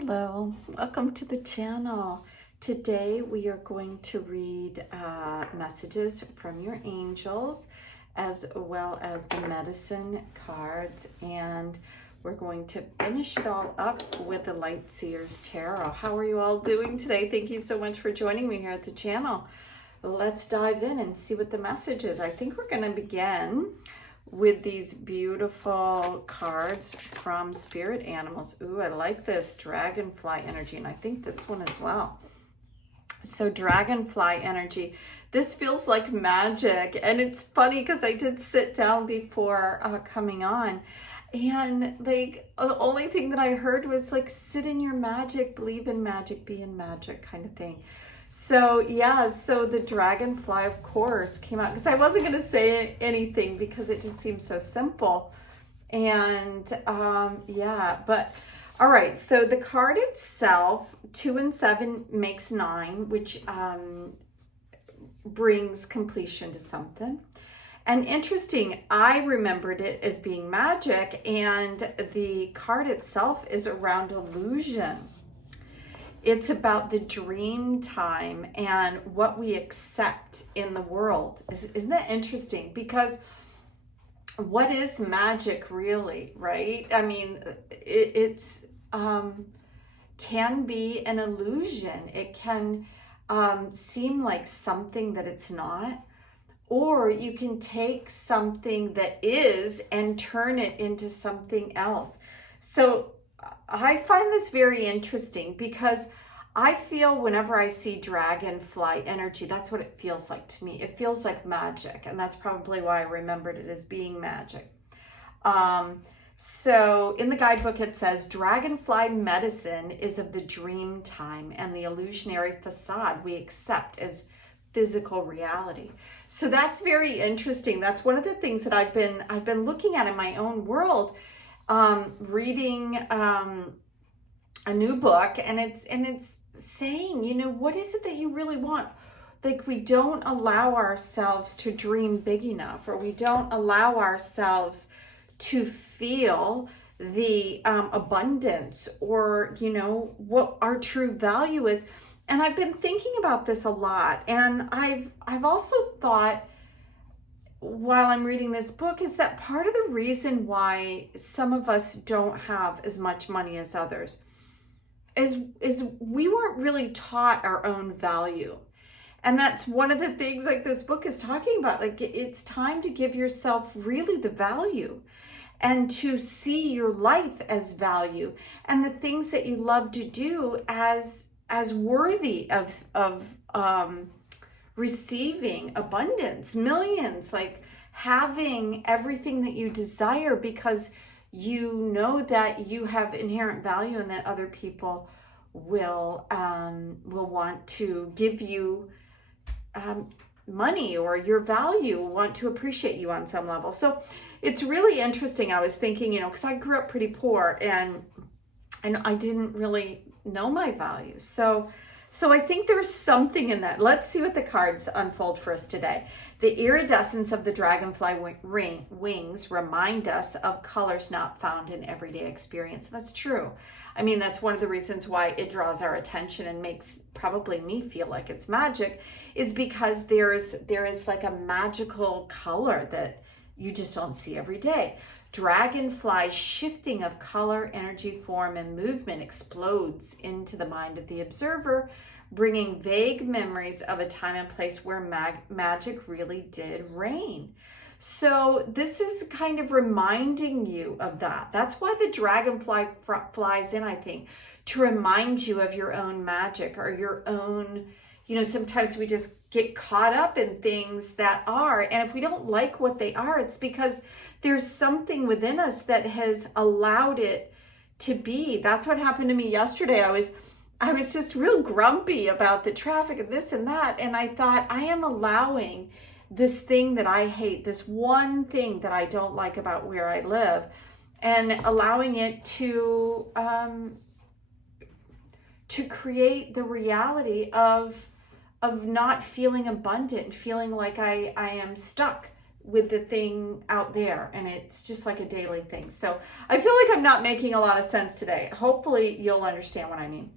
Hello, welcome to the channel. Today we are going to read messages from your angels as well as the medicine cards, and we're going to finish it all up with the Light Seers Tarot. How are you all doing today? Thank you so much for joining me here at the channel. Let's dive in and see what the message is. I think we're going to begin with these beautiful cards from spirit animals. Ooh, I like this dragonfly energy, and I think this one as well. So dragonfly energy, this feels like magic, and it's funny because I did sit down before coming on, and like the only thing that I heard was like, sit in your magic, believe in magic, be in magic kind of thing. So yeah, so the dragonfly, of course, came out because I wasn't going to say anything because it just seems so simple. And yeah, but all right. So the card itself, 2 and 7 makes 9, which brings completion to something. And interesting, I remembered it as being magic, and the card itself is around illusion. It's about the dream time and what we accept in the world. Isn't that interesting? Because what is magic really, right? I mean, it's can be an illusion. It can seem like something that it's not. Or you can take something that is and turn it into something else. So I find this very interesting because I feel whenever I see dragonfly energy, that's what it feels like to me. It feels like magic, and that's probably why I remembered it as being magic. So in the guidebook it says, dragonfly medicine is of the dream time and the illusionary facade we accept as physical reality. So that's very interesting. That's one of the things that I've been looking at in my own world. Reading a new book, and it's saying, you know, what is it that you really want? Like, we don't allow ourselves to dream big enough, or we don't allow ourselves to feel the abundance, or, you know, what our true value is. And I've been thinking about this a lot, and I've also thought, while I'm reading this book, is that part of the reason why some of us don't have as much money as others is we weren't really taught our own value. And that's one of the things like this book is talking about. Like, it's time to give yourself really the value and to see your life as value and the things that you love to do as worthy of receiving abundance, millions, like having everything that you desire, because you know that you have inherent value and that other people will want to give you money, or your value, want to appreciate you on some level. So it's really interesting. I was thinking, you know, because I grew up pretty poor, and I didn't really know my value. So I think there's something in that. Let's see what the cards unfold for us today. The iridescence of the dragonfly wings remind us of colors not found in everyday experience. That's true. I mean, that's one of the reasons why it draws our attention and makes probably me feel like it's magic, is because there is like a magical color that you just don't see every day. Dragonfly shifting of color, energy, form, and movement explodes into the mind of the observer, bringing vague memories of a time and place where magic really did reign. So this is kind of reminding you of that. That's why the dragonfly flies in, I think, to remind you of your own magic, or your own, you know, sometimes we just get caught up in things that are, and if we don't like what they are, it's because there's something within us that has allowed it to be. That's what happened to me yesterday. I was just real grumpy about the traffic and this and that, and I thought, I am allowing this thing that I hate, this one thing that I don't like about where I live, and allowing it to create the reality of not feeling abundant, feeling like I am stuck with the thing out there, and it's just like a daily thing. So I feel like I'm not making a lot of sense today. Hopefully you'll understand what I mean.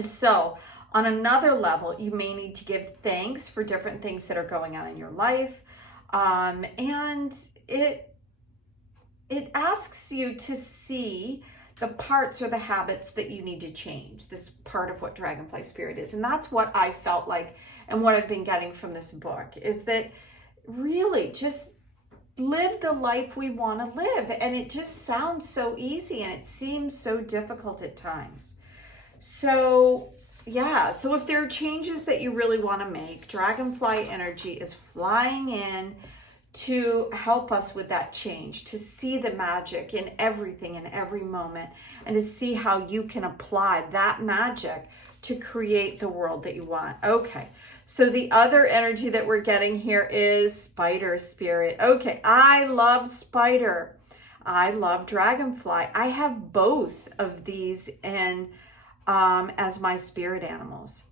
So on another level, you may need to give thanks for different things that are going on in your life. And it asks you to see the parts or the habits that you need to change. This part of what Dragonfly Spirit is. And that's what I felt like, and what I've been getting from this book, is that really just live the life we want to live. And it just sounds so easy, and it seems so difficult at times. So yeah, so if there are changes that you really want to make, Dragonfly energy is flying in to help us with that change, to see the magic in everything, in every moment, and to see how you can apply that magic to create the world that you want. Okay, so the other energy that we're getting here is Spider Spirit. Okay, I love Spider. I love Dragonfly. I have both of these in as my spirit animals.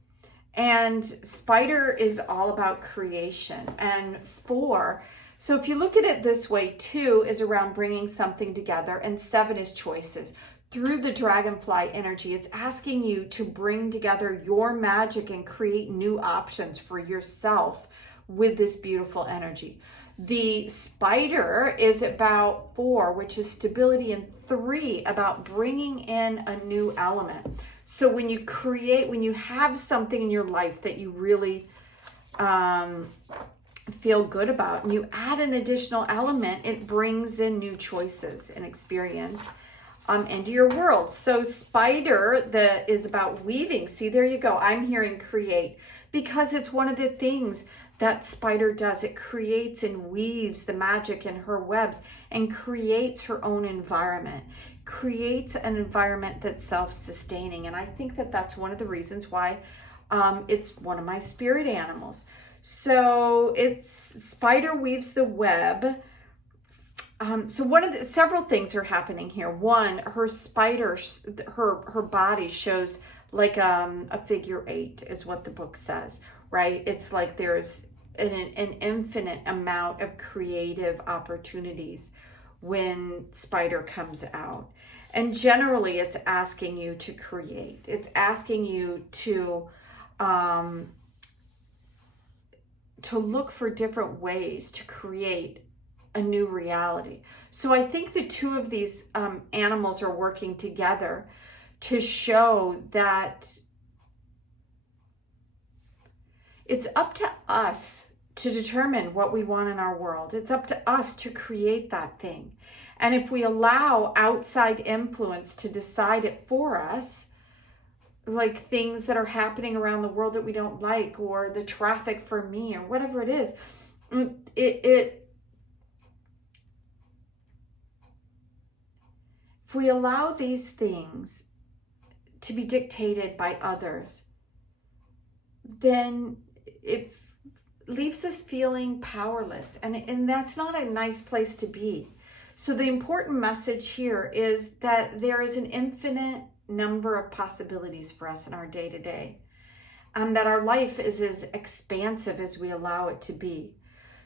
And Spider is all about creation. And 4, so if you look at it this way, 2 is around bringing something together, and 7 is choices. Through the Dragonfly energy, it's asking you to bring together your magic and create new options for yourself with this beautiful energy. The Spider is about 4, which is stability, and 3 about bringing in a new element. So when you create, when you have something in your life that you really feel good about, and you add an additional element, it brings in new choices and experience into your world. So Spider is about weaving. See, there you go. I'm hearing create, because it's one of the things that Spider does. It creates and weaves the magic in her webs and creates her own environment, creates an environment that's self-sustaining. And I think that that's one of the reasons why it's one of my spirit animals. So it's Spider weaves the web. So several things are happening here. One, her spider, her body shows like a figure 8 is what the book says, right? It's like there's an infinite amount of creative opportunities when Spider comes out. And generally it's asking you to create. It's asking you to look for different ways to create a new reality. So I think the 2 of these animals are working together to show that it's up to us to determine what we want in our world. It's up to us to create that thing. And if we allow outside influence to decide it for us, like things that are happening around the world that we don't like, or the traffic for me, or whatever it is, if we allow these things to be dictated by others, then it leaves us feeling powerless. And that's not a nice place to be. So the important message here is that there is an infinite number of possibilities for us in our day-to-day, and that our life is as expansive as we allow it to be.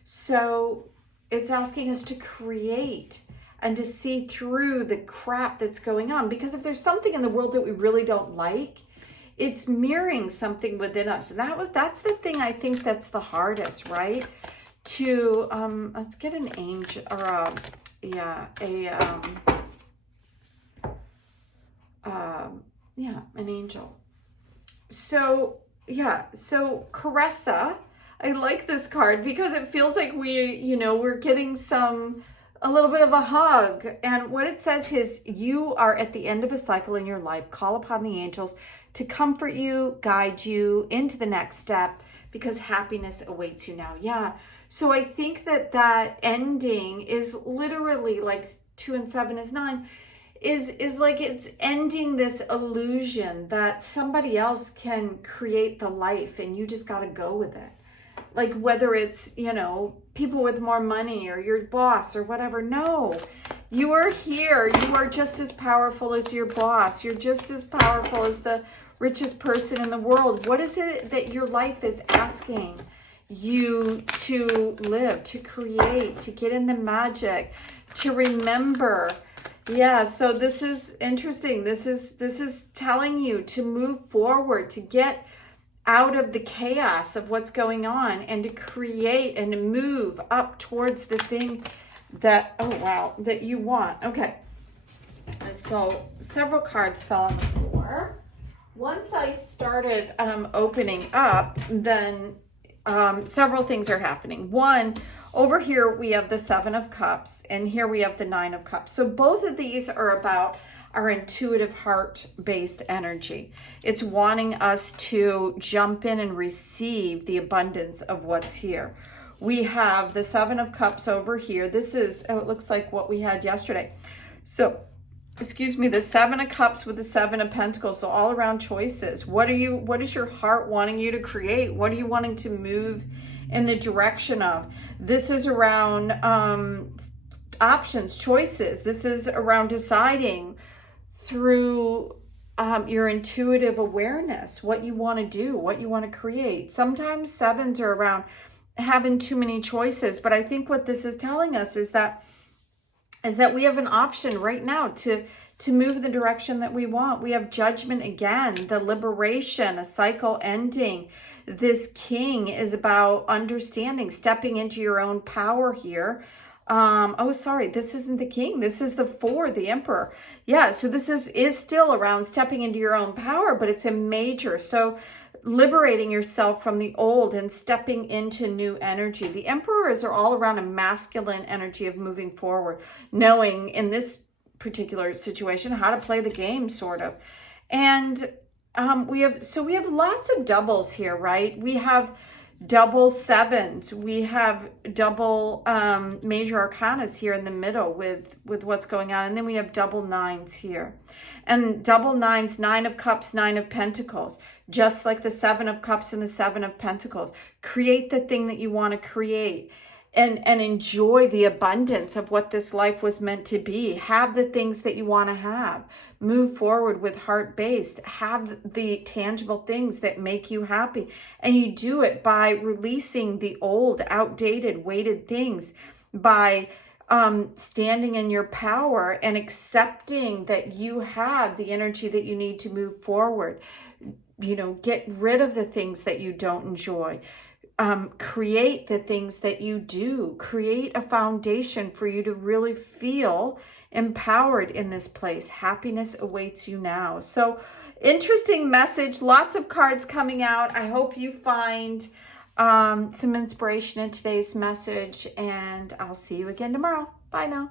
So it's asking us to create and to see through the crap that's going on, because if there's something in the world that we really don't like, it's mirroring something within us. And that's the thing I think that's the hardest, right? To let's get an angel, or an angel. So Caressa, I like this card because it feels like we're getting a little bit of a hug. And what it says is, you are at the end of a cycle in your life. Call upon the angels to comfort you, guide you into the next step, because happiness awaits you now. Yeah. So I think that ending is literally like 2 and 7 is 9. Is like it's ending this illusion that somebody else can create the life and you just got to go with it. Like whether it's, people with more money or your boss or whatever. No, you are here. You are just as powerful as your boss. You're just as powerful as the richest person in the world. What is it that your life is asking you to live, to create, to get in the magic, to remember. Yeah, so this is interesting. This is telling you to move forward, to get out of the chaos of what's going on, and to create and to move up towards the thing that, oh wow, that you want. Okay, so several cards fell on the floor. Once I started opening up, then several things are happening. One, over here we have the Seven of Cups, and here we have the Nine of Cups. So both of these are about our intuitive heart-based energy. It's wanting us to jump in and receive the abundance of what's here. We have the Seven of Cups over here. This is, oh, it looks like what we had yesterday. So, excuse me, the Seven of Cups with the Seven of Pentacles. So all around choices. What is your heart wanting you to create? What are you wanting to move in the direction of? This is around options, choices. This is around deciding through your intuitive awareness, what you want to do, what you want to create. Sometimes sevens are around having too many choices, but I think what this is telling us is that we have an option right now to move in the direction that we want. We have Judgment again, the liberation, a cycle ending. This King is about understanding, stepping into your own power here. Oh, sorry, this isn't the King. This is the Four, the Emperor. Yeah, so this is still around stepping into your own power, but it's a major. So liberating yourself from the old and stepping into new energy. The Emperors are all around a masculine energy of moving forward, knowing in this particular situation how to play the game, sort of. And we have lots of doubles here, right? We have double sevens. We have double major arcanas here in the middle with what's going on. And then we have double nines here. And double nines, Nine of Cups, Nine of Pentacles. Just like the Seven of Cups and the Seven of Pentacles. Create the thing that you want to create. And enjoy the abundance of what this life was meant to be. Have the things that you want to have. Move forward with heart-based. Have the tangible things that make you happy. And you do it by releasing the old, outdated, weighted things. By standing in your power and accepting that you have the energy that you need to move forward. You know, get rid of the things that you don't enjoy. Create the things that you do. Create a foundation for you to really feel empowered in this place. Happiness awaits you now. So interesting message. Lots of cards coming out. I hope you find some inspiration in today's message, and I'll see you again tomorrow. Bye now.